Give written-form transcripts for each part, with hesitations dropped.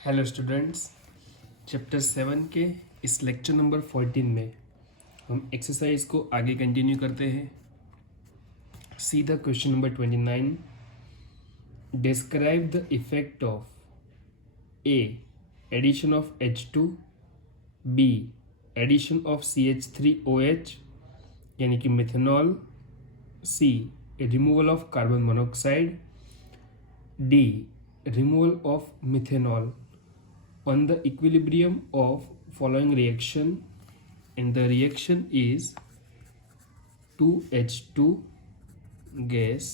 Hello students, chapter 7 के इस lecture number 14 में हम एक्सरसाइज को आगे कंटिन्यू करते हैं। See the question number 29। Describe the effect of a addition of H2, b addition of CH3OH यानी कि methanol, c removal of carbon monoxide, d removal of methanol on the equilibrium of following reaction, and the reaction is 2H2 gas,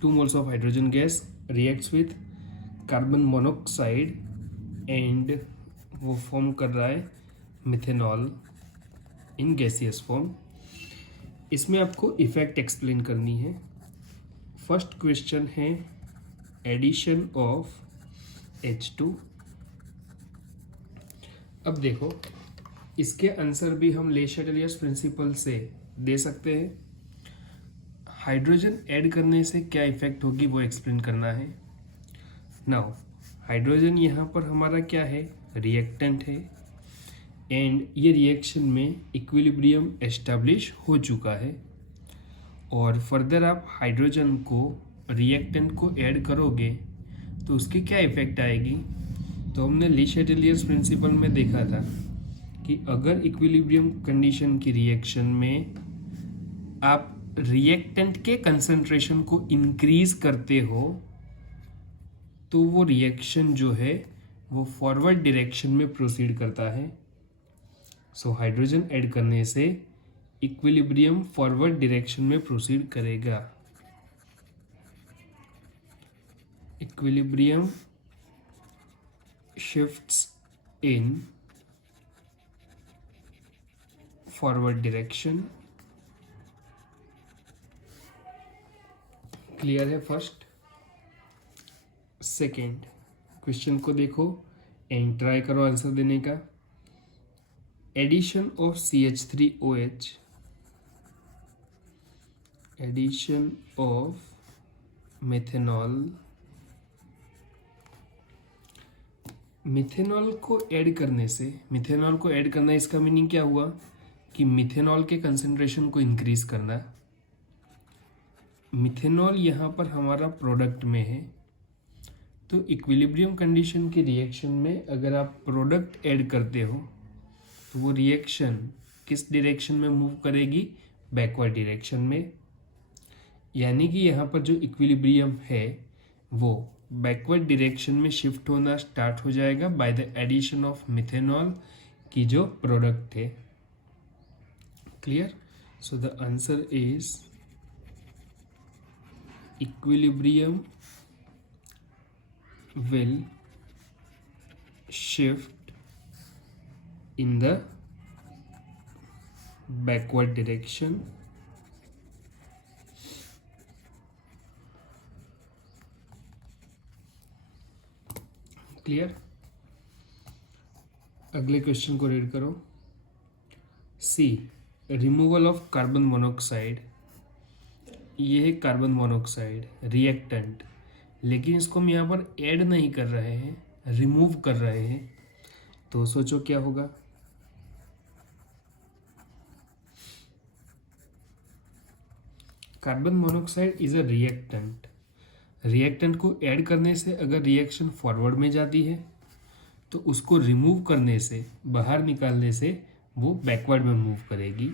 2 moles of hydrogen gas reacts with carbon monoxide and वो form कर रहा है methanol in gaseous form. इसमें आपको effect explain करनी है। First question है addition of H2। अब देखो, इसके आंसर भी हम ले चैटलियर्स प्रिंसिपल से दे सकते हैं। हाइड्रोजन ऐड करने से क्या इफेक्ट होगी वो एक्सप्लेन करना है। नाउ हाइड्रोजन यहाँ पर हमारा क्या है, रिएक्टेंट है, एंड ये रिएक्शन में इक्विलिब्रियम एस्टैब्लिश हो चुका है। और फर्दर आप हाइड्रोजन को रिएक्टेंट को ऐड करोगे तो उसकी क्या इफेक्ट आएगी। तो हमने ली चैटलियर्स प्रिंसिपल में देखा था कि अगर इक्विलिब्रियम कंडीशन की रिएक्शन में आप रिएक्टेंट के कंसंट्रेशन को इंक्रीज करते हो तो वो रिएक्शन जो है वो फॉरवर्ड डायरेक्शन में प्रोसीड करता है। सो हाइड्रोजन ऐड करने से इक्विलिब्रियम फॉरवर्ड डायरेक्शन में प्रोसीड करेगा। Equilibrium shifts in forward direction। Clear है फर्स्ट। सेकेंड क्वेश्चन को देखो एंड ट्राई करो आंसर देने का। Addition of CH3OH, addition of methanol, methanol को ऐड करने से, मिथेनॉल को ऐड करना इसका मीनिंग क्या हुआ कि मिथेनॉल के कंसंट्रेशन को इंक्रीज करना। मिथेनॉल यहाँ पर हमारा प्रोडक्ट में है, तो इक्विलिब्रियम कंडीशन की रिएक्शन में अगर आप प्रोडक्ट ऐड करते हो तो वो रिएक्शन किस डायरेक्शन में मूव करेगी, बैकवर्ड डायरेक्शन में। यानी कि यहाँ पर जो इक्विलिब्रियम है वो बैकवर्ड डायरेक्शन में शिफ्ट होना स्टार्ट हो जाएगा by the addition of methanol की जो प्रोडक्ट है। Clear. So the answer is equilibrium will shift in the backward direction clear. अगले क्वेश्चन को रीड करो। C removal of carbon monoxide, ये है कार्बन मोनोऑक्साइड रिएक्टेंट, लेकिन इसको हम यहाँ पर ऐड नहीं कर रहे हैं, रिमूव कर रहे हैं। तो सोचो क्या होगा। Carbon monoxide is a reactant, reactant को ऐड करने से अगर रिएक्शन फॉरवर्ड में जाती है तो उसको रिमूव करने से, बाहर निकालने से वो बैकवर्ड में मूव करेगी।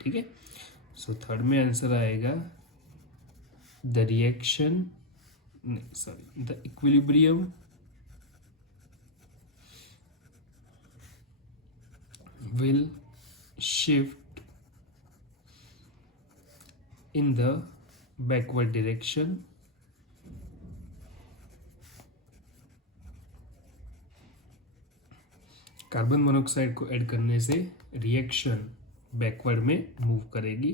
ठीक है। सो थर्ड में आंसर आएगा the reaction, sorry, the equilibrium will shift in the backward direction carbon monoxide को ऐड करने से रिएक्शन बैकवर्ड में मूव करेगी।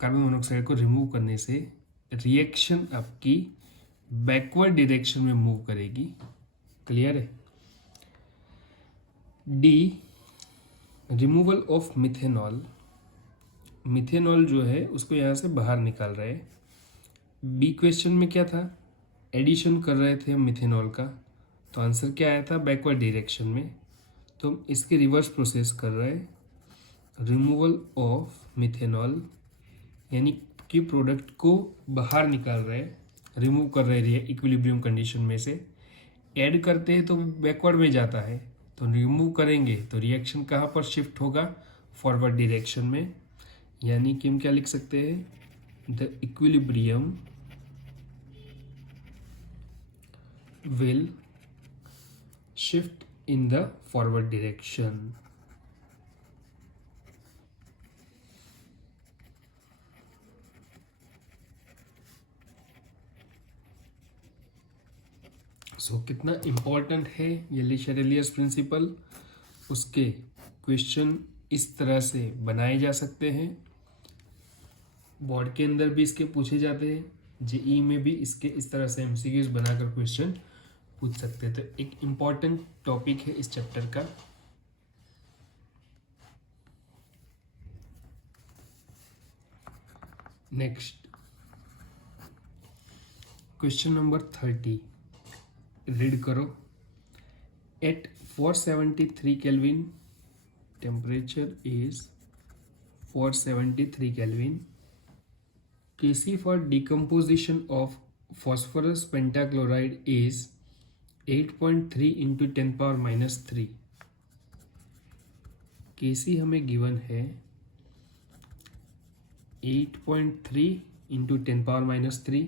कार्बन मोनोऑक्साइड को रिमूव करने से रिएक्शन आपकी बैकवर्ड डायरेक्शन में मूव करेगी। क्लियर है। D removal of methanol, methanol जो है उसको यहाँ से बाहर निकाल रहे हैं। बी क्वेश्चन में क्या था, एडिशन कर रहे थे हम मिथेनॉल का, तो आंसर क्या आया था, बैकवर्ड डायरेक्शन में। तो हम इसके रिवर्स प्रोसेस कर रहे हैं, रिमूवल ऑफ मिथेनॉल, यानी कि प्रोडक्ट को बाहर निकाल रहे हैं, रिमूव कर रहे हैं इक्विलिब्रियम कंडीशन में से। ऐड करते हैं तो बैकवर्ड में जाता है, तो रिमूव करेंगे तो रिएक्शन कहाँ पर शिफ्ट होगा, फॉरवर्ड डायरेक्शन में। यानी कि हम क्या लिख सकते हैं, the equilibrium will shift in the forward direction. सो कितना इम्पोर्टेंट है ये ले शैटेलियर्स प्रिंसिपल। उसके क्वेश्चन इस तरह से बनाए जा सकते हैं, बोर्ड के अंदर भी इसके पूछे जाते हैं, जेई में भी इसके इस तरह से एमसीक्यूज बनाकर क्वेश्चन पूछ सकते हैं। तो एक इम्पॉर्टेंट टॉपिक है इस चैप्टर का। नेक्स्ट क्वेश्चन नंबर 30 रीड करो। At 473 kelvin, temperature is 473 kelvin, Kc for decomposition of phosphorus pentachloride is 8.3 into 10 power minus 3। Kc हमें गिवन है 8.3 into 10 power minus 3।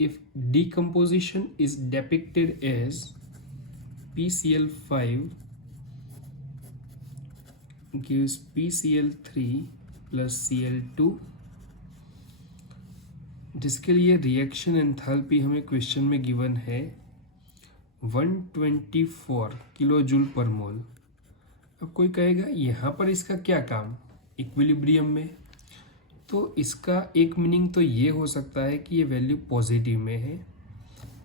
If decomposition is depicted as PCl5 gives PCl3 plus Cl2, जिसके लिए reaction enthalpy हमें question में given है 124 kilo joule पर मोल। अब कोई कहेगा यहाँ पर इसका क्या काम इक्विलिब्रियम में, तो इसका एक मीनिंग तो ये हो सकता है कि ये वैल्यू पॉजिटिव में है।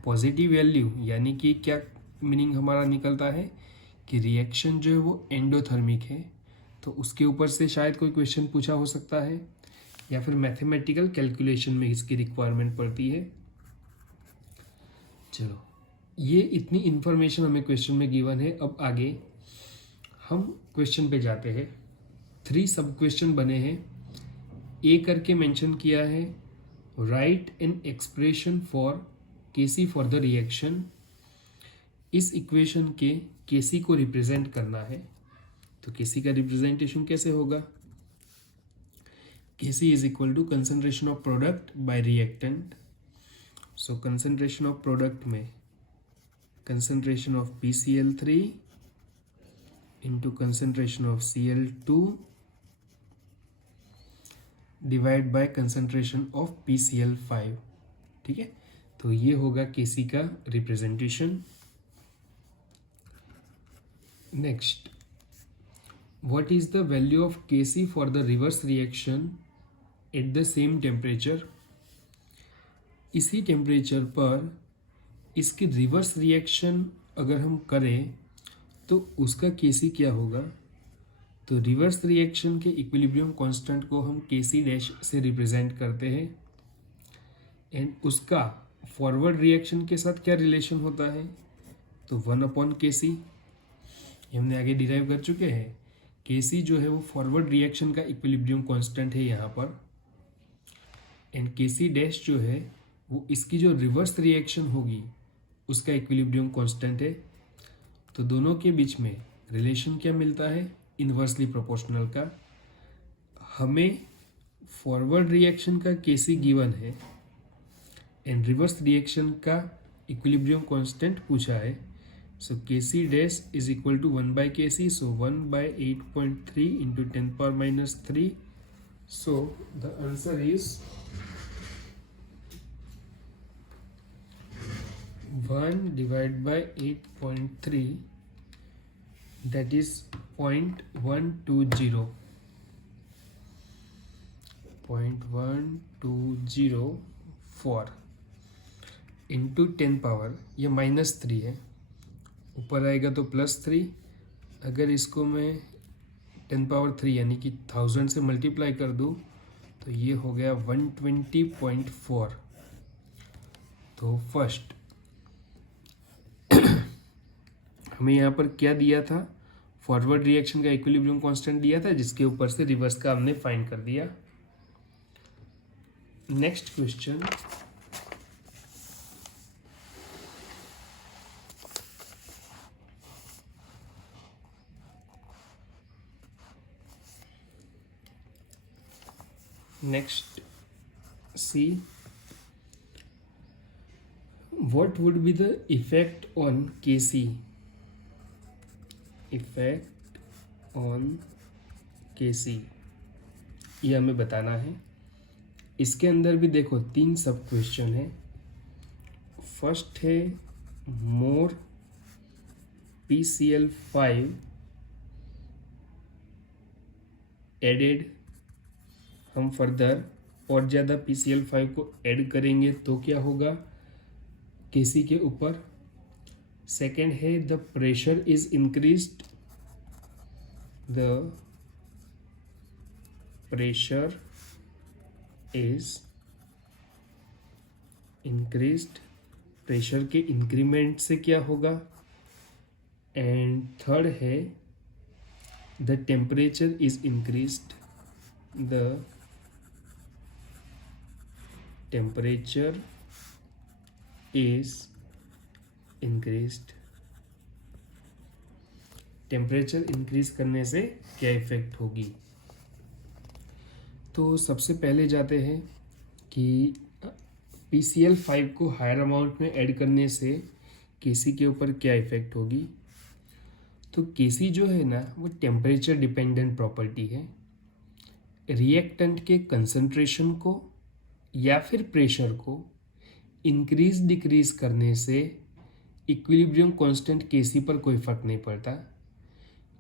पॉजिटिव वैल्यू यानी कि क्या मीनिंग हमारा निकलता है कि रिएक्शन जो है वो एंडोथर्मिक है, तो उसके ऊपर से शायद कोई क्वेश्चन पूछा हो सकता है, या फिर मैथमेटिकल कैलकुलेशन में इसकी रिक्वायरमेंट पड़ती है। चलो, ये इतनी इन्फॉर्मेशन हमें क्वेश्चन में गिवन है। अब आगे हम क्वेश्चन पे जाते हैं। 3 सब क्वेश्चन बने हैं। ए करके मेंशन किया है, write an expression for K C for the reaction. इस इक्वेशन के केसी को रिप्रेजेंट करना है, तो केसी का रिप्रेजेंटेशन कैसे होगा, Kc is equal to concentration of product by reactant। So concentration of product में concentration of PCl3 into concentration of Cl2 divide by concentration of PCl5। ठीक है, तो ये होगा Kc का representation. Next, what is the value of Kc for the reverse reaction at the same temperature. इसी temperature पर इसकी रिवर्स रिएक्शन अगर हम करें तो उसका केसी क्या होगा, तो रिवर्स रिएक्शन के इक्विलिब्रियम कांस्टेंट को हम केसी डैश से रिप्रेजेंट करते हैं, एंड उसका फॉरवर्ड रिएक्शन के साथ क्या रिलेशन होता है, तो 1/Kc। हमने आगे डिराइव कर चुके हैं। केसी जो है वो फॉरवर्ड रिएक्शन का इक्विलिब्रियम कांस्टेंट है यहाँ पर, एंड केसी डैश जो है वो इसकी जो रिवर्स रिएक्शन होगी उसका इक्विलिब्रियम कांस्टेंट है। तो दोनों के बीच में रिलेशन क्या मिलता है, इन्वर्सली प्रोपोर्शनल का। हमें फॉरवर्ड रिएक्शन का केसी गिवन है एंड रिवर्स रिएक्शन का इक्विलिब्रियम कांस्टेंट पूछा है। सो केसी dash is equal to 1/Kc, so 1/8.3 into 10 power minus 3। So the answer is 1 divided by 8.3, that is 0.120, 0.1204 into 10 power, ये -3 है, ऊपर आएगा तो +3। अगर इसको मैं 10 पावर 3 यानी कि 1000 से मल्टीप्लाई कर दूँ तो ये हो गया 120.4। तो फर्स्ट हमें यहाँ पर क्या दिया था, फॉरवर्ड रिएक्शन का इक्विलिब्रियम कांस्टेंट दिया था, जिसके ऊपर से रिवर्स का हमने फाइंड कर दिया। Next question, next c, what would be the effect on Kc, effect on Kc, ये हमें बताना है। इसके अंदर भी देखो 3 सब क्वेश्चन है। फर्स्ट है मोर PCl5 एडेड, हम फर्दर और ज़्यादा PCl5 को ऐड करेंगे तो क्या होगा Kc के ऊपर। सेकेंड है the pressure is increased, the pressure is increased, pressure के इंक्रीमेंट से क्या होगा। एंड थर्ड है the temperature is increased, the temperature is increased, temperature increase करने से क्या इफेक्ट होगी। तो सबसे पहले जाते हैं कि PCl5 को हायर अमाउंट में ऐड करने से Kc के ऊपर क्या इफेक्ट होगी। तो Kc जो है ना वो टेम्परेचर डिपेंडेंट प्रॉपर्टी है। रिएक्टेंट के कंसंट्रेशन को या फिर प्रेशर को इंक्रीज डिक्रीज करने से इक्विलिब्रियम कांस्टेंट Kc पर कोई फर्क नहीं पड़ता,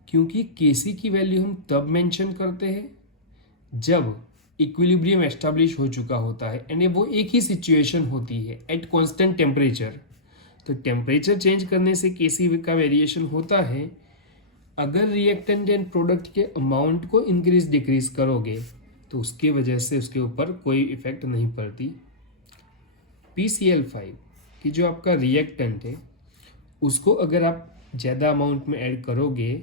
क्योंकि Kc की वैल्यू हम तब मेंशन करते हैं जब इक्विलिब्रियम एस्टैब्लिश हो चुका होता है, यानी वो एक ही सिचुएशन होती है एट कांस्टेंट टेम्परेचर। तो टेम्परेचर चेंज करने से Kc का वेरिएशन होता है। अगर रिएक्टेंट एंड प्रोडक्ट के अमाउंट को इंक्रीज डिक्रीज करोगे तो उसके वजह से उसके ऊपर कोई इफेक्ट नहीं पड़ती। PCl5 की जो आपका रिएक्टेंट है उसको अगर आप ज़्यादा अमाउंट में ऐड करोगे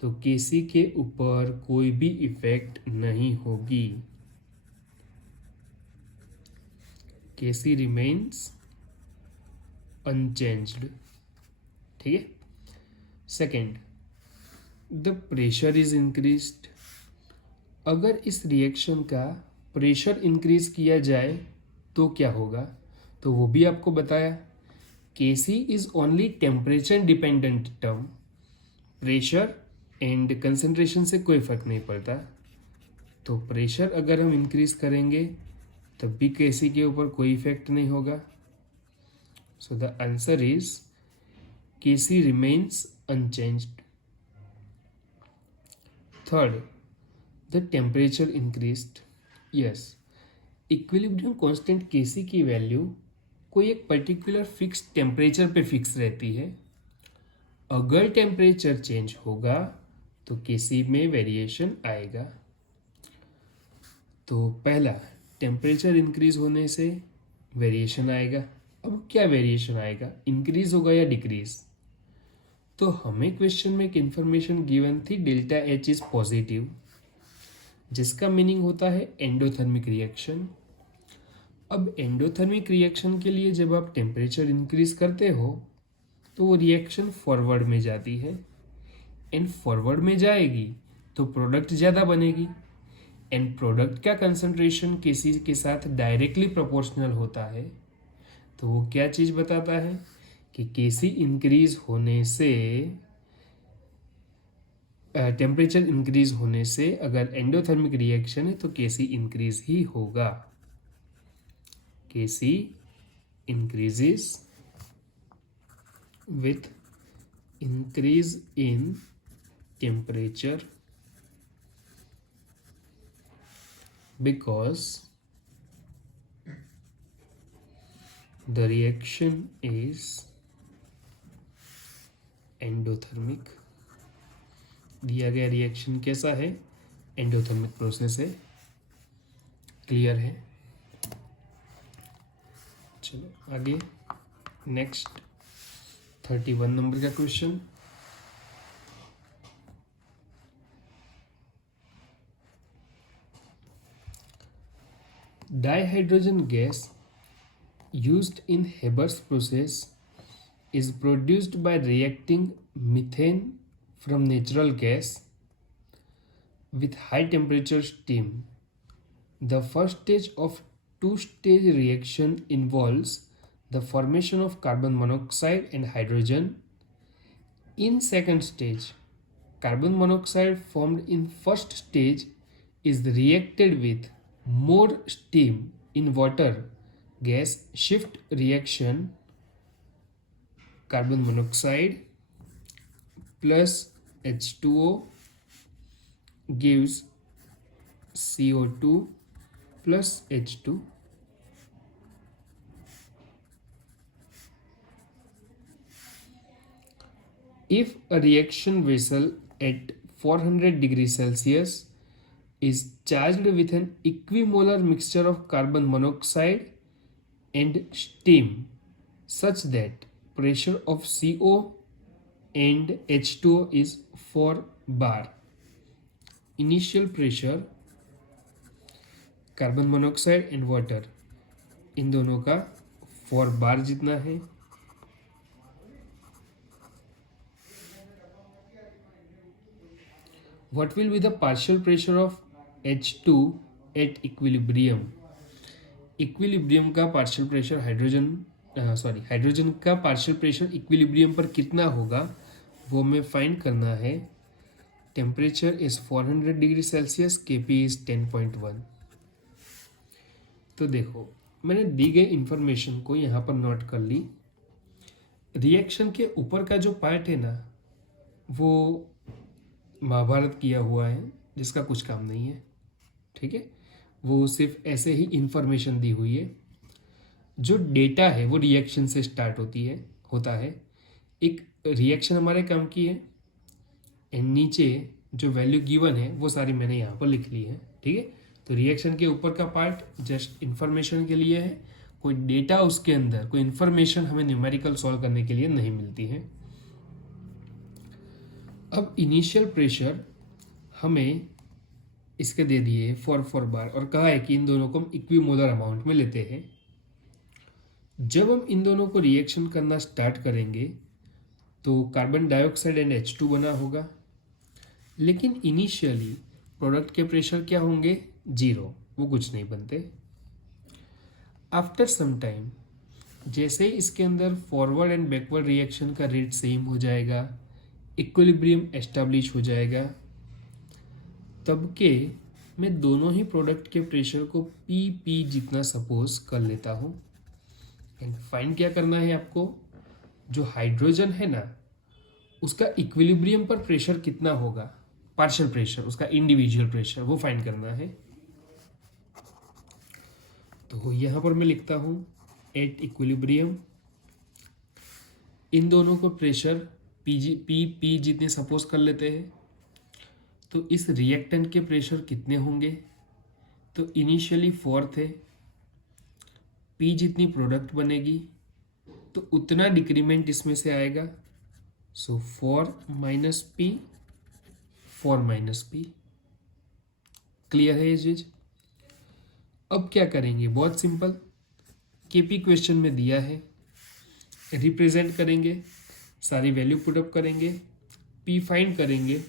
तो Kc के ऊपर कोई भी इफेक्ट नहीं होगी। Kc रिमेन्स अनचेंज्ड, ठीक है। Second, the pressure is increased, अगर इस रिएक्शन का प्रेशर इंक्रीज किया जाए तो क्या होगा, तो वो भी आपको बताया। Kc is only temperature dependent term, pressure and concentration से कोई फर्क नहीं पड़ता। तो प्रेशर अगर हम इंक्रीज करेंगे तब भी Kc के ऊपर कोई इफेक्ट नहीं होगा। सो the answer is Kc remains unchanged. Third, the temperature increased, yes, equilibrium constant Kc की वैल्यू कोई एक पर्टिकुलर फिक्स टेम्परेचर पे फिक्स रहती है। अगर टेम्परेचर चेंज होगा तो Kc में वेरिएशन आएगा। तो पहला, टेम्परेचर इंक्रीज होने से वेरिएशन आएगा। अब क्या वेरिएशन आएगा, इंक्रीज होगा या डिक्रीज। तो हमें क्वेश्चन में एक इंफॉर्मेशन गिवन थी डेल्टा H इज पॉजिटिव, जिसका मीनिंग होता है एंडोथर्मिक रिएक्शन। अब एंडोथर्मिक रिएक्शन के लिए जब आप टेम्परेचर इंक्रीज करते हो तो वो रिएक्शन फॉरवर्ड में जाती है, एंड फॉरवर्ड में जाएगी तो प्रोडक्ट ज़्यादा बनेगी, एंड प्रोडक्ट का कंसंट्रेशन Kc के साथ डायरेक्टली प्रोपोर्शनल होता है। तो वो क्या चीज़ बताता है कि Kc इंक्रीज होने से, टेम्परेचर इंक्रीज होने से अगर एंडोथर्मिक रिएक्शन है तो Kc इंक्रीज ही होगा। Kc increases with increase in temperature because the reaction is endothermic। दिया गया रिएक्शन कैसा है, एंडोथर्मिक प्रोसेस है। क्लियर है। चलो आगे नेक्स्ट 31 नंबर का question. Dihydrogen gas used in Haber's process is produced by reacting methane from natural gas with high temperature steam. The first stage of two-stage reaction involves the formation of carbon monoxide and hydrogen. In second stage, carbon monoxide formed in first stage is reacted with more steam in water gas shift reaction. Carbon monoxide plus H2O gives CO2 plus H2. If a reaction vessel at 400 degrees Celsius is charged with an equimolar mixture of carbon monoxide and steam such that pressure of CO and H2O is 4 bar. Initial pressure carbon monoxide and water in दोनों का 4 बार जितना है। What will be the partial pressure of H2 at equilibrium? Equilibrium का partial pressure hydrogen का partial pressure equilibrium पर कितना होगा वो हमें फाइंड करना है। Temperature is 400 degree Celsius, KP is 10.1। तो देखो मैंने दी गई इंफॉर्मेशन को यहाँ पर नोट कर ली। रिएक्शन के ऊपर का जो पार्ट है ना वो महाभारत किया हुआ है जिसका कुछ काम नहीं है, ठीक है। वो सिर्फ ऐसे ही इंफॉर्मेशन दी हुई है। जो डेटा है वो रिएक्शन से स्टार्ट होता है। एक रिएक्शन हमारे काम की है एंड नीचे जो वैल्यू गिवन है वो सारी मैंने यहाँ पर लिख ली है, ठीक है। तो रिएक्शन के ऊपर का पार्ट जस्ट इंफॉर्मेशन के लिए है, कोई डेटा उसके अंदर कोई इंफॉर्मेशन हमें न्यूमेरिकल सॉल्व करने के लिए नहीं मिलती है। अब इनिशियल प्रेशर हमें इसके दे दिए 4 बार और कहा है कि इन दोनों को हम इक्विमोलर अमाउंट में लेते हैं। जब हम इन दोनों को रिएक्शन करना स्टार्ट करेंगे तो कार्बन डाइऑक्साइड एंड H2 बना होगा, लेकिन इनिशियली प्रोडक्ट के प्रेशर क्या होंगे 0, वो कुछ नहीं बनते। आफ्टर सम टाइम जैसे ही इसके अंदर फॉरवर्ड एंड बैकवर्ड रिएक्शन का रेट सेम हो जाएगा, इक्विलिब्रियम एस्टैब्लिश हो जाएगा, तब के मैं दोनों ही प्रोडक्ट के प्रेशर को P जितना सपोज कर लेता हूँ। एंड फाइंड क्या करना है आपको, जो हाइड्रोजन है ना उसका इक्विलिब्रियम पर प्रेशर कितना होगा, पार्शियल प्रेशर, उसका इंडिविजुअल प्रेशर वो फाइंड करना है। तो यहाँ पर मैं लिखता हूँ एट इक्विलिब्रियम, इन दोनों को प्रेशर P जितने सपोज कर लेते हैं। तो इस रिएक्टेंट के प्रेशर कितने होंगे, तो इनिशियली 4 थे, P जितनी प्रोडक्ट बनेगी तो उतना डिक्रीमेंट इसमें से आएगा। सो 4 minus P, 4 minus P। Clear है ये चीज। अब क्या करेंगे, बहुत सिंपल, केपी क्वेश्चन में दिया है, रिप्रेजेंट करेंगे, सारी वैल्यू पुटअप करेंगे, P फाइंड करेंगे,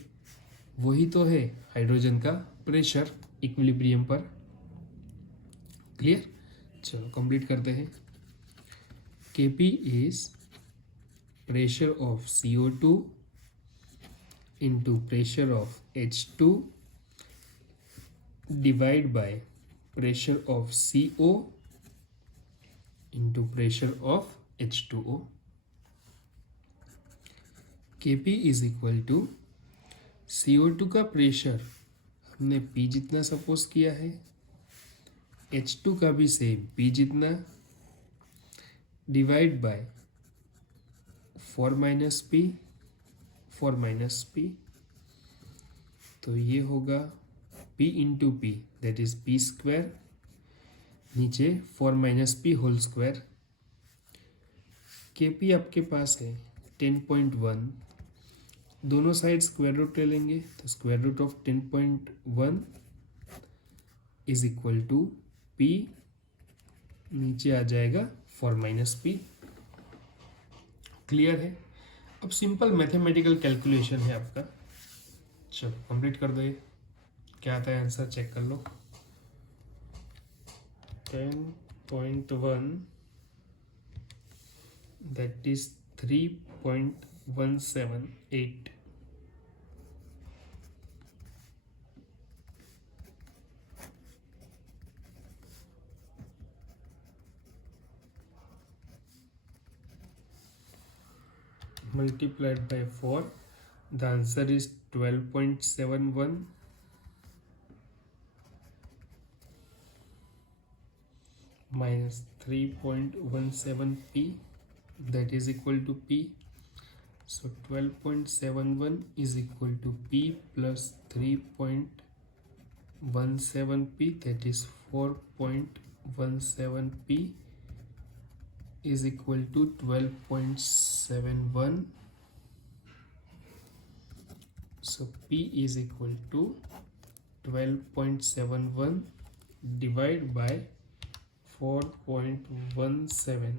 वही तो है हाइड्रोजन का प्रेशर इक्विलिब्रियम पर। क्लियर, चलो कंप्लीट करते हैं। KP is pressure of CO2 into pressure of H2 divide by pressure of CO into pressure of H2O. Kp is equal to CO2 का प्रेशर हमने P जितना सपोज किया है, H2 का भी सेम P जितना, divide by 4 minus P, 4 minus P, तो ये होगा P into P that is P square, नीचे 4 minus P whole square, Kp आपके पास है 10.1, दोनों साइड स्क्वायर रूट ले लेंगे तो square root of 10.1 is equal to P, नीचे आ जाएगा 4 माइनस P। क्लियर है? अब सिंपल मैथमेटिकल कैलकुलेशन है आपका, चलो कंप्लीट कर दो। ये क्या आता है आंसर चेक कर लो। 10.1 that is 3.178, multiplied by 4, the answer is 12.71 minus 3.17p, that is equal to P. So 12.71 is equal to P plus 3.17p, that is 4.17p is equal to 12.71. So P is equal to 12.71 divided by 4.17,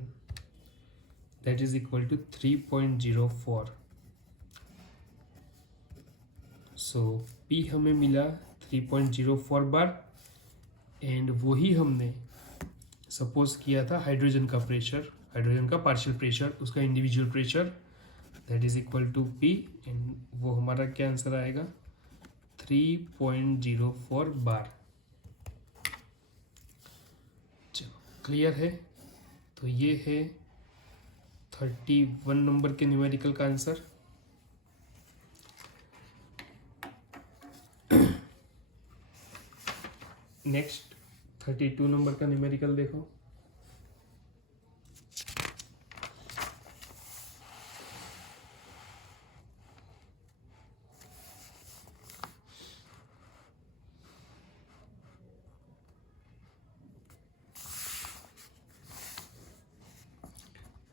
that is equal to 3.04. So P हमें मिला 3.04 बार, and वही हमने suppose किया था hydrogen का pressure, hydrogen का partial pressure, उसका individual pressure, that is equal to P, and वो हमारा क्या आंसर आएगा 3.04 बार। चलो क्लियर है? तो ये है 31 नंबर के न्यूमेरिकल का आंसर। नेक्स्ट 32 नंबर का न्यूमेरिकल देखो।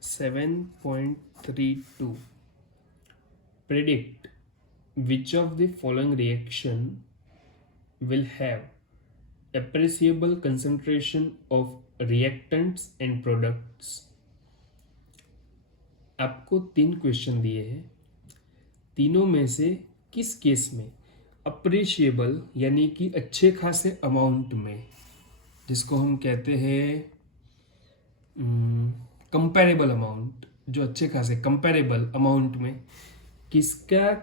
Seven 7.32 predict which of the following reaction will have appreciable concentration of reactants and products। आपको 3 क्वेश्चन दिए हैं, तीनों में से किस केस में अप्रिशिएबल यानी कि अच्छे खासे अमाउंट में, जिसको हम कहते हैं कंपैरेबल अमाउंट, जो अच्छे खासे कंपैरेबल अमाउंट में किसका,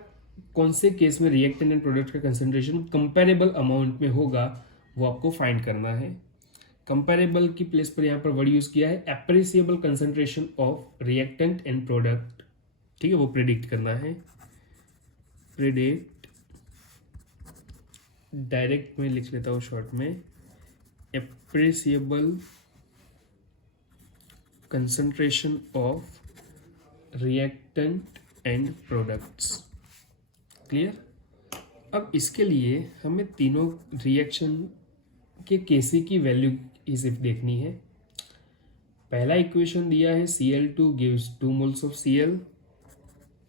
कौन से केस में रिएक्टेंट एंड प्रोडक्ट का कंसंट्रेशन कंपैरेबल अमाउंट में होगा, वो आपको फाइंड करना है। कंपैरेबल की प्लेस पर यहाँ पर वर्ड यूज किया है appreciable concentration of reactant and product, ठीक है, वो प्रेडिक्ट करना है। प्रेडिक्ट, डायरेक्ट में लिख लेता हूँ शॉर्ट में, appreciable concentration of reactant and products। Clear? अब इसके लिए हमें तीनों रिएक्शन के केसी की वैल्यू ही सिर्फ देखनी है। पहला इक्वेशन दिया है Cl2 gives 2 moles of Cl,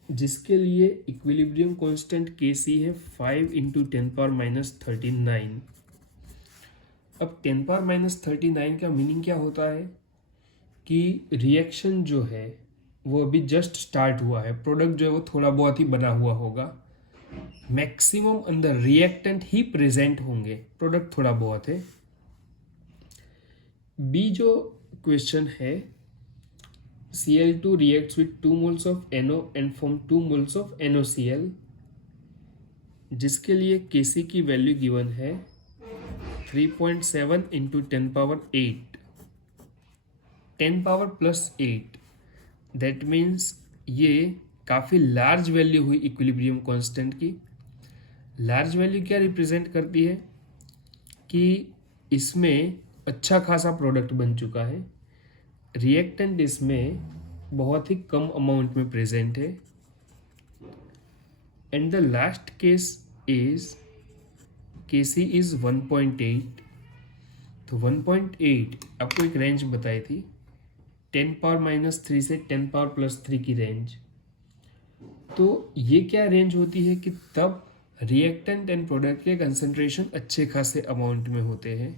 जिसके लिए इक्विलिब्रियम कांस्टेंट Kc है 5 × 10⁻39। अब 10⁻39 का मीनिंग क्या होता है कि रिएक्शन जो है वो अभी जस्ट स्टार्ट हुआ है, प्रोडक्ट जो है वो थोड़ा बहुत ही बना हुआ होगा, मैक्सिमम अंदर रिएक्टेंट ही प्रेजेंट होंगे, प्रोडक्ट थोड़ा बहुत है। बी जो क्वेश्चन है Cl2 reacts with 2 moles of NO and form 2 moles of NaCl, जिसके लिए Kc की वैल्यू गिवन है 3.7 × 10⁻8, 10 पावर +8, दैट मीन्स ये काफ़ी लार्ज वैल्यू हुई इक्विलिब्रियम कांस्टेंट की। लार्ज वैल्यू क्या रिप्रेजेंट करती है कि इसमें अच्छा खासा प्रोडक्ट बन चुका है, रिएक्टेंट इसमें बहुत ही कम अमाउंट में प्रेजेंट है, and the last case is Kc is 1.8। तो 1.8 आपको एक रेंज बताई थी 10⁻³ से 10⁻+3 की रेंज। तो ये क्या रेंज होती है कि तब रिएक्टेंट एंड प्रोडक्ट के कंसंट्रेशन अच्छे खासे अमाउंट में होते हैं।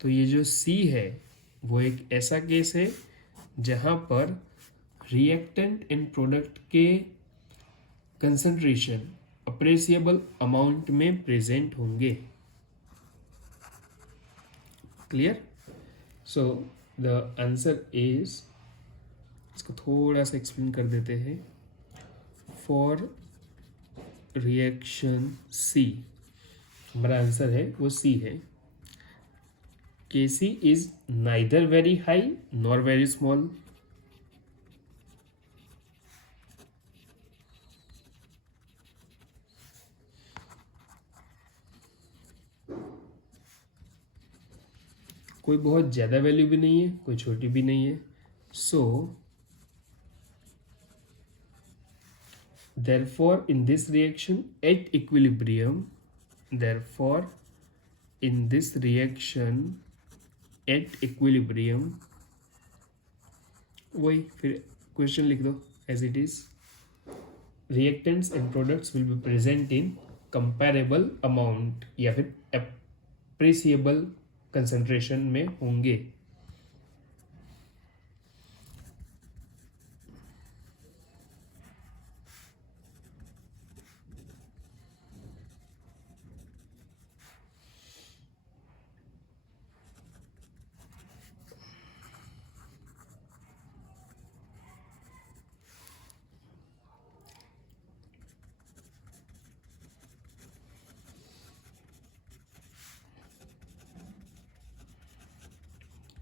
तो ये जो सी है वो एक ऐसा केस है जहाँ पर रिएक्टेंट एंड प्रोडक्ट के कंसंट्रेशन अप्रेसिएबल अमाउंट में प्रेजेंट होंगे। Clear? So the answer is, इसको थोड़ा सा एक्सप्लेन कर देते हैं। फॉर रिएक्शन सी, हमारा आंसर है वो सी है। Kc is neither very high nor very small. कोई बहुत ज़्यादा वैल्यू भी नहीं है, कोई छोटी भी नहीं है। सो therefore in this reaction at equilibrium, therefore in this reaction at equilibrium, वही फिर क्वेश्चन लिख दो as it is, reactants and products will be present in comparable amount या फिर appreciable concentration में होंगे।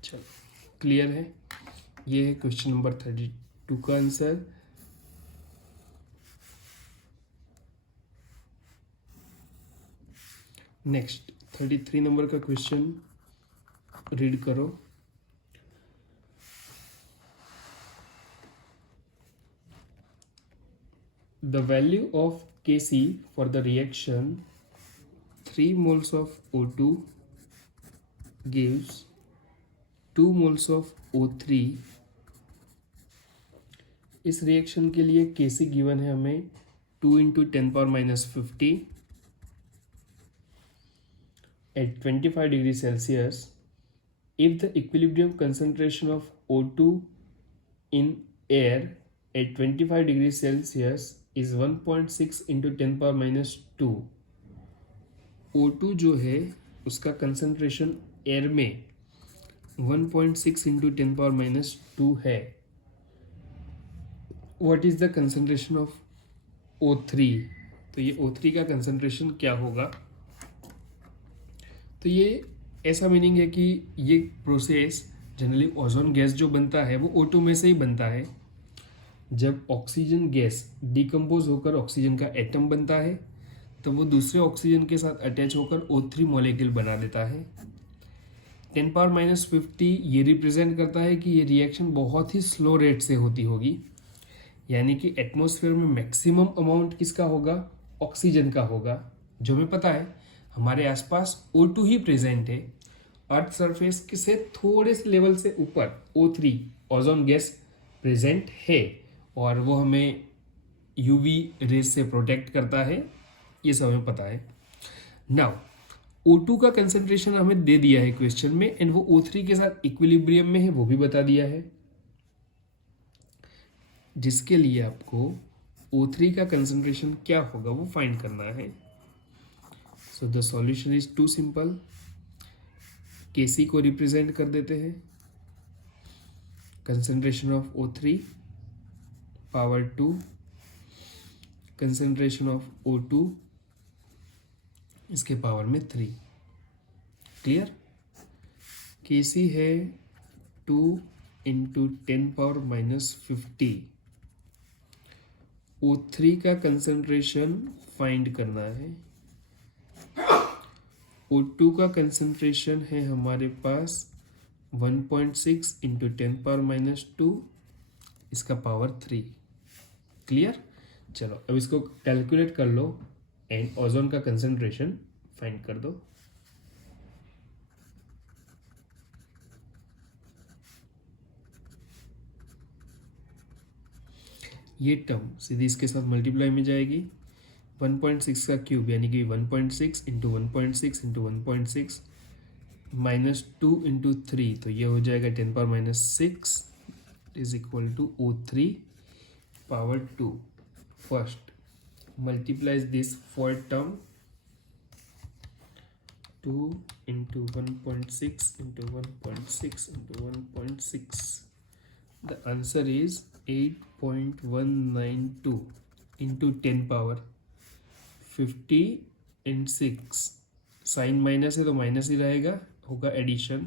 चलो क्लियर है, ये है क्वेश्चन नंबर 32 का आंसर। नेक्स्ट 33 नंबर का क्वेश्चन रीड करो। The value of Kc for the reaction 3 moles of O2 gives 2 moles of O3। इस रिएक्शन के लिए Kc गिवन है हमें 2 × 10⁻50 at 25 degrees Celsius if the equilibrium concentration of O2 in air at 25 degrees Celsius is 1.6 × 10⁻²। O2 जो है उसका concentration air में 1.6 × 10⁻² है। What is the concentration of O3? तो ये O3 का कंसंट्रेशन क्या होगा? तो ये ऐसा मीनिंग है कि ये प्रोसेस जनरली ओजोन गैस जो बनता है वो O2 में से ही बनता है। जब ऑक्सीजन गैस डिकम्पोज होकर ऑक्सीजन का एटम बनता है तो वो दूसरे ऑक्सीजन के साथ अटैच होकर O3 मॉलिक्यूल बना देता है। 10⁻50 ये रिप्रेजेंट करता है कि ये रिएक्शन बहुत ही स्लो रेट से होती होगी, यानी कि एटमॉस्फेयर में मैक्सिमम अमाउंट किसका होगा? ऑक्सीजन का होगा। जो हमें पता है हमारे आसपास O2 ही प्रेजेंट है। अर्थ सरफेस से थोड़े से लेवल से ऊपर O3 ओजोन गैस प्रेजेंट है और वो हमें यूवी रेस से प्रोटेक्ट करता है, ये सब हमें पता है। नाउ O2 का कंसंट्रेशन हमें दे दिया है क्वेश्चन में एंड वो O3 के साथ इक्विलिब्रियम में है वो भी बता दिया है, जिसके लिए आपको O3 का कंसंट्रेशन क्या होगा वो फाइंड करना है। So the solution is too simple. Kc को रिप्रेजेंट कर देते हैं, concentration of O3 power 2, concentration of O2 इसके पावर में 3। क्लियर? Kc है 2 × 10⁻50। O3 का कंसंट्रेशन फाइंड करना है। O2 का कंसंट्रेशन है हमारे पास 1.6 × 10⁻², इसका पावर 3। क्लियर? चलो अब इसको कैलकुलेट कर लो एंड ओजोन का कंसंट्रेशन फाइंड कर दो। ये टर्म सीधी इसके साथ मल्टीप्लाई में जाएगी, 1.6 का क्यूब यानी कि 1.6 इंटू 1.6 इंटू 1.6 -2 इंटू 3, तो ये हो जाएगा 10⁻6 is equal to O3 power 2. First multiplies this fourth term, 2 into 1.6 into 1.6 into 1.6. The answer is 8.192 into 10 power 50 and 6. Sign minus है तो माइनस ही रहेगा, होगा एडिशन,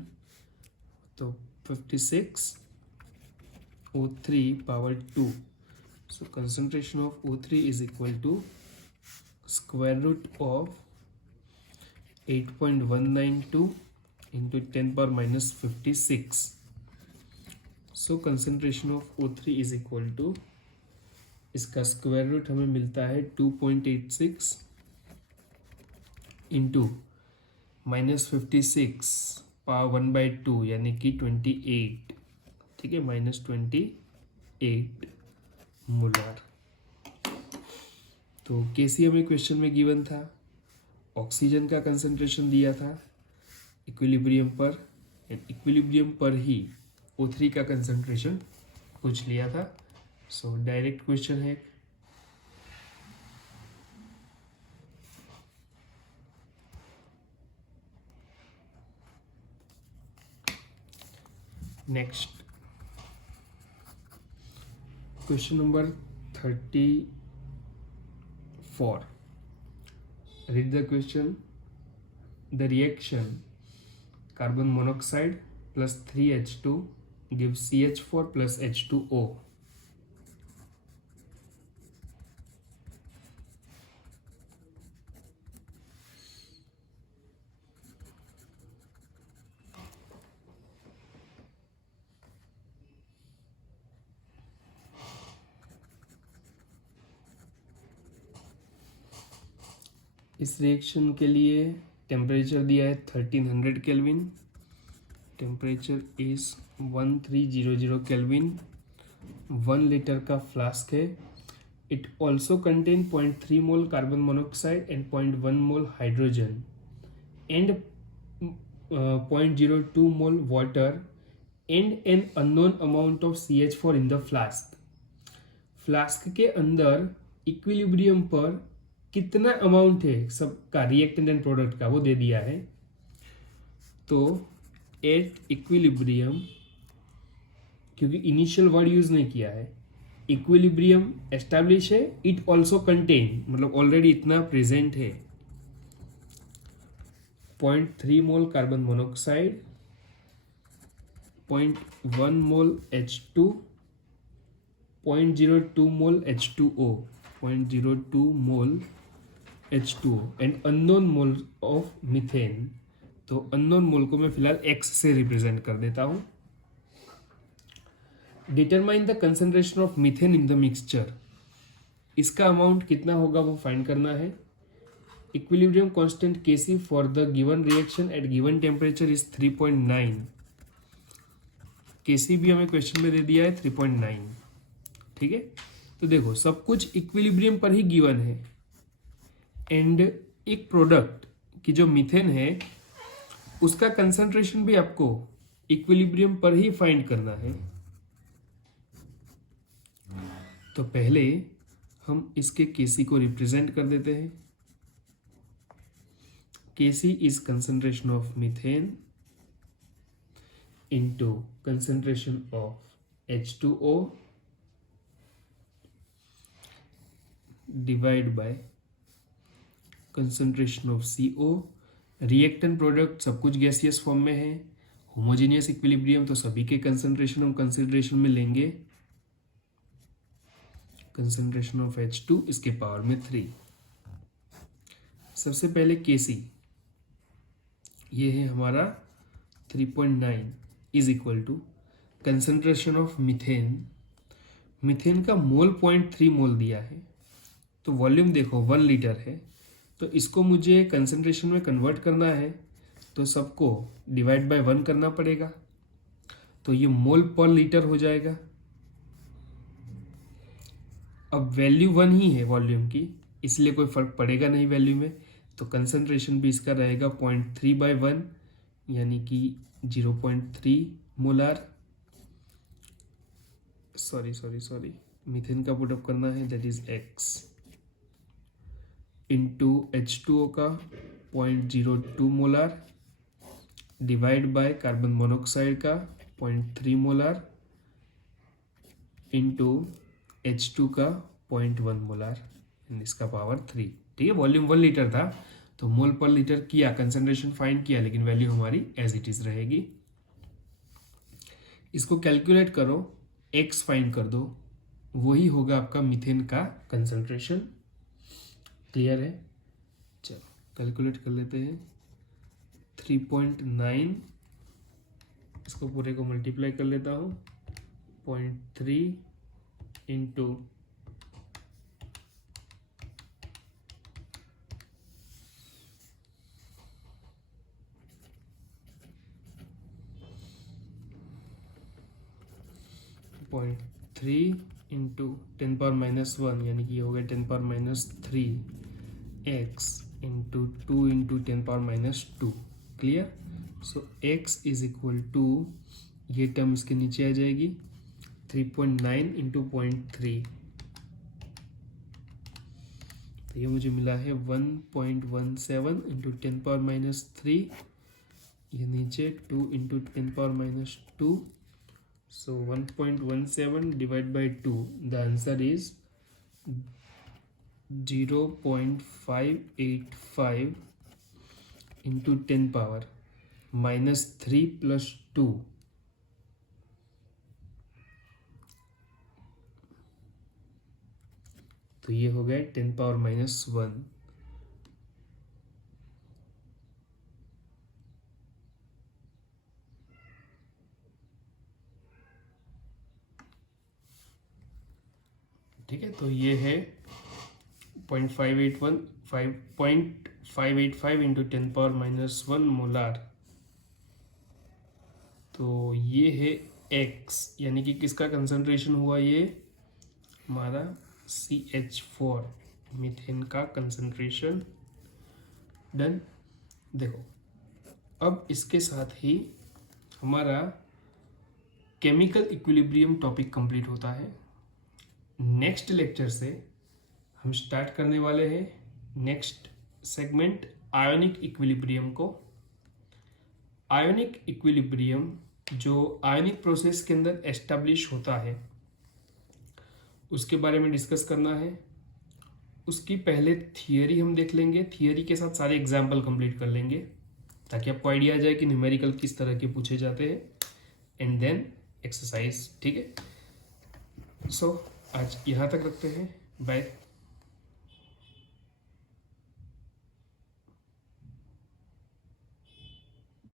तो 56 O3 power 2. So concentration of O3 is equal to square root of 8.192 into 10 power minus 56. So concentration of O3 is equal to, इसका square root हमें मिलता है 2.86 into -56 power 1/2 यानी कि 28, ठीक है, -28 मोलर. तो केसी हमें क्वेश्चन में गिवन था, ऑक्सीजन का कंसंट्रेशन दिया था इक्विलिब्रियम पर, इक्विलिब्रियम पर ही O3 का कंसंट्रेशन पूछ लिया था. सो डायरेक्ट क्वेश्चन है. Next question number 34. Read the question. The reaction carbon monoxide plus 3H2 gives CH4 plus H2O. इस रिएक्शन के लिए टेम्परेचर दिया है 1300 kelvin. Temperature is 1300 kelvin. 1 litre का फ्लास्क है. It also contain 0.3 mole carbon monoxide and 0.1 mole hydrogen and 0.02 mole water and an unknown amount of CH4 in the flask. Flask के अंदर equilibrium पर कितना अमाउंट है सबका रिएक्टेंट एंड प्रोडक्ट का वो दे दिया है. तो एट इक्विलिब्रियम, क्योंकि इनिशियल वर्ड यूज नहीं किया है, इक्विलिब्रियम एस्टैब्लिश है. इट ऑल्सो कंटेन मतलब ऑलरेडी इतना प्रेजेंट है. 0.3 mole carbon monoxide, 0.1 mole H2, 0.02 mole H2O, 0.02 mole H2O and unknown mole of methane. तो अननोन मोल को मैं फिलहाल X से रिप्रेजेंट कर देता हूं. Determine the concentration of methane in the mixture. इसका अमाउंट कितना होगा वो फाइंड करना है. Equilibrium constant Kc for the given reaction at given temperature is 3.9. Kc भी हमें क्वेश्चन में दे दिया है 3.9. ठीक है, तो देखो सब कुछ इक्विलिब्रियम पर ही गिवन है एंड एक प्रोडक्ट की जो मीथेन है उसका कंसंट्रेशन भी आपको इक्विलिब्रियम पर ही फाइंड करना है. तो पहले हम इसके Kc को रिप्रेजेंट कर देते हैं. Kc is concentration of methane into concentration of H2O divide by concentration of CO. Reactant product सब कुछ गैसियस फॉर्म में है. होमोजेनियस इक्विलिब्रियम तो सभी के कंसंट्रेशन हम कंसिडरेशन में लेंगे. कंसंट्रेशन ऑफ H2 इसके पावर में 3. सबसे पहले Kc ये है हमारा 3.9 is equal to concentration of methane. Methane का मोल 0.3 मोल दिया है. तो वॉल्यूम देखो 1 लीटर है, तो इसको मुझे कंसंट्रेशन में कन्वर्ट करना है तो सबको डिवाइड बाय 1 करना पड़ेगा. तो ये मोल पर लीटर हो जाएगा. अब वैल्यू 1 ही है वॉल्यूम की, इसलिए कोई फर्क पड़ेगा नहीं वैल्यू में, तो कंसंट्रेशन भी इसका रहेगा 0.3/1 यानी कि 0.3 मोलार। सॉरी मीथेन का पुटअप करना है, that is x into H2O का 0.02 molar divide by carbon monoxide का 0.3 मोलार इंटू H2 का 0.1 मोलार, इसका पावर 3। ठीक है, वॉल्यूम 1 लीटर था तो मोल पर लीटर किया, कंसंट्रेशन फाइंड किया, लेकिन वैल्यू हमारी एज इट इज रहेगी। इसको कैलकुलेट करो, x फाइंड कर दो, वही होगा आपका मीथेन का कंसंट्रेशन। क्लियर है? चलो कैलकुलेट कर लेते हैं। 3.9, इसको पूरे को मल्टीप्लाई कर लेता हूँ, 0.3 इंटू 0.3 इंटू 10⁻⁻1 यानी कि ये हो गया 10⁻³ x into 2 into 10⁻²। Clear? So x is equal to, ये टर्म इसके नीचे आ जाएगी, 3.9 इंटू 0.3, तो ये मुझे मिला है 1.17 इंटू 10⁻³ ये नीचे 2 into 10⁻²। So 1.17 divided by 2, the answer is 0.585 into 10 power minus 3 plus 2, तो ये हो गया 10⁻⁻1। ठीक है, तो ये है 0.585 इंटू 10⁻⁻1 मोलार। तो ये है x, यानी कि किसका कंसंट्रेशन हुआ, ये हमारा CH4 मीथेन का कंसंट्रेशन। डन। देखो अब इसके साथ ही हमारा केमिकल इक्विलिब्रियम टॉपिक कंप्लीट होता है। नेक्स्ट लेक्चर से हम स्टार्ट करने वाले हैं नेक्स्ट सेगमेंट, आयोनिक इक्विलिब्रियम को। आयोनिक इक्विलिब्रियम जो आयोनिक प्रोसेस के अंदर एस्टेब्लिश होता है उसके बारे में डिस्कस करना है। उसकी पहले थियरी हम देख लेंगे, थियरी के साथ सारे एग्जाम्पल कंप्लीट कर लेंगे ताकि आपको आइडिया आ जाए कि न्यूमेरिकल किस तरह के पूछे जाते हैं, एंड देन एक्सरसाइज। ठीक है, सो आज यहाँ तक रखते हैं, बाय।